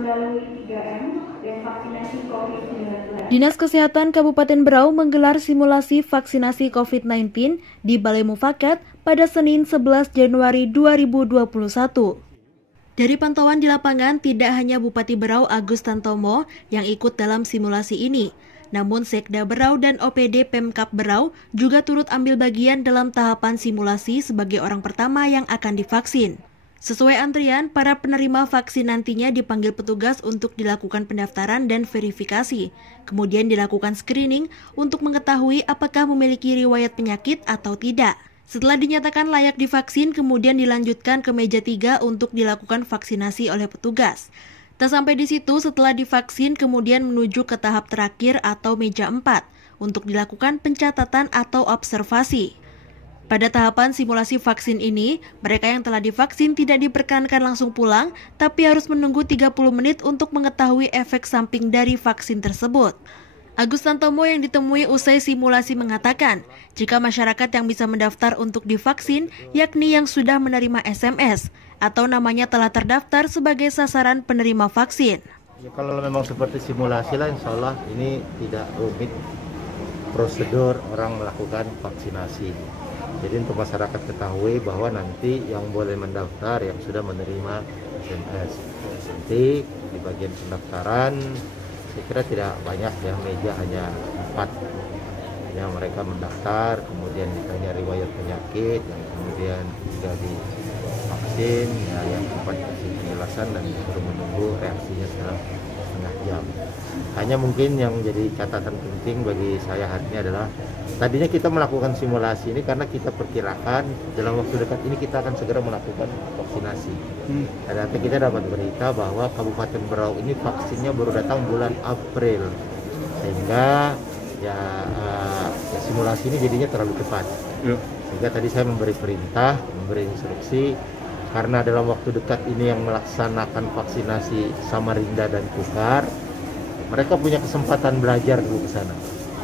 melalui 3M dan vaksinasi COVID-19. Dinas Kesehatan Kabupaten Berau menggelar simulasi vaksinasi COVID-19 di Balai Mufakat pada Senin 11 Januari 2021. Dari pantauan di lapangan, tidak hanya Bupati Berau Agus Tantomo yang ikut dalam simulasi ini, namun Sekda Berau dan OPD Pemkab Berau juga turut ambil bagian dalam tahapan simulasi sebagai orang pertama yang akan divaksin. Sesuai antrian, para penerima vaksin nantinya dipanggil petugas untuk dilakukan pendaftaran dan verifikasi. Kemudian dilakukan screening untuk mengetahui apakah memiliki riwayat penyakit atau tidak. Setelah dinyatakan layak divaksin, kemudian dilanjutkan ke meja 3 untuk dilakukan vaksinasi oleh petugas. Tak sampai di situ, setelah divaksin kemudian menuju ke tahap terakhir atau meja 4 untuk dilakukan pencatatan atau observasi. Pada tahapan simulasi vaksin ini, mereka yang telah divaksin tidak diperkenankan langsung pulang, tapi harus menunggu 30 menit untuk mengetahui efek samping dari vaksin tersebut. Agus Tantomo yang ditemui usai simulasi mengatakan, jika masyarakat yang bisa mendaftar untuk divaksin, yakni yang sudah menerima SMS, atau namanya telah terdaftar sebagai sasaran penerima vaksin. Ya, kalau memang seperti simulasi lah, insya Allah ini tidak rumit prosedur orang melakukan vaksinasi. Jadi untuk masyarakat ketahui bahwa nanti yang boleh mendaftar yang sudah menerima SMS. Nanti di bagian pendaftaran, saya kira tidak banyak ya, meja hanya 4. Hanya mereka mendaftar, kemudian ditanya riwayat penyakit, yang kemudian sudah divaksin, ya, yang sempat kasih penjelasan dan baru menunggu reaksinya selama setengah jam. Hanya mungkin yang jadi catatan penting bagi saya hari ini adalah tadinya kita melakukan simulasi ini karena kita perkirakan dalam waktu dekat ini kita akan segera melakukan vaksinasi. Ternyata kita dapat berita bahwa Kabupaten Berau ini vaksinnya baru datang bulan April, sehingga simulasi ini jadinya terlalu cepat. Sehingga tadi saya memberi perintah, memberi instruksi, karena dalam waktu dekat ini yang melaksanakan vaksinasi Samarinda dan Kukar, mereka punya kesempatan belajar dulu ke sana,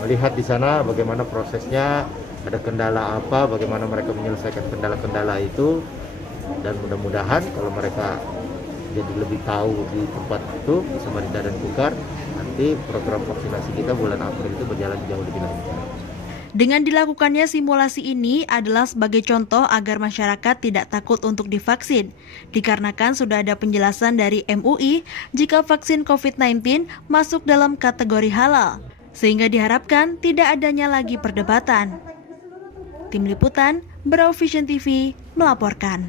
melihat di sana bagaimana prosesnya, ada kendala apa, bagaimana mereka menyelesaikan kendala-kendala itu, dan mudah-mudahan kalau mereka jadi lebih tahu di tempat itu, di Samarinda dan Kukar, nanti program vaksinasi kita bulan April itu berjalan jauh lebih lancar. Dengan dilakukannya simulasi ini adalah sebagai contoh agar masyarakat tidak takut untuk divaksin, dikarenakan sudah ada penjelasan dari MUI jika vaksin COVID-19 masuk dalam kategori halal, sehingga diharapkan tidak adanya lagi perdebatan. Tim Liputan, Berau Vision TV melaporkan.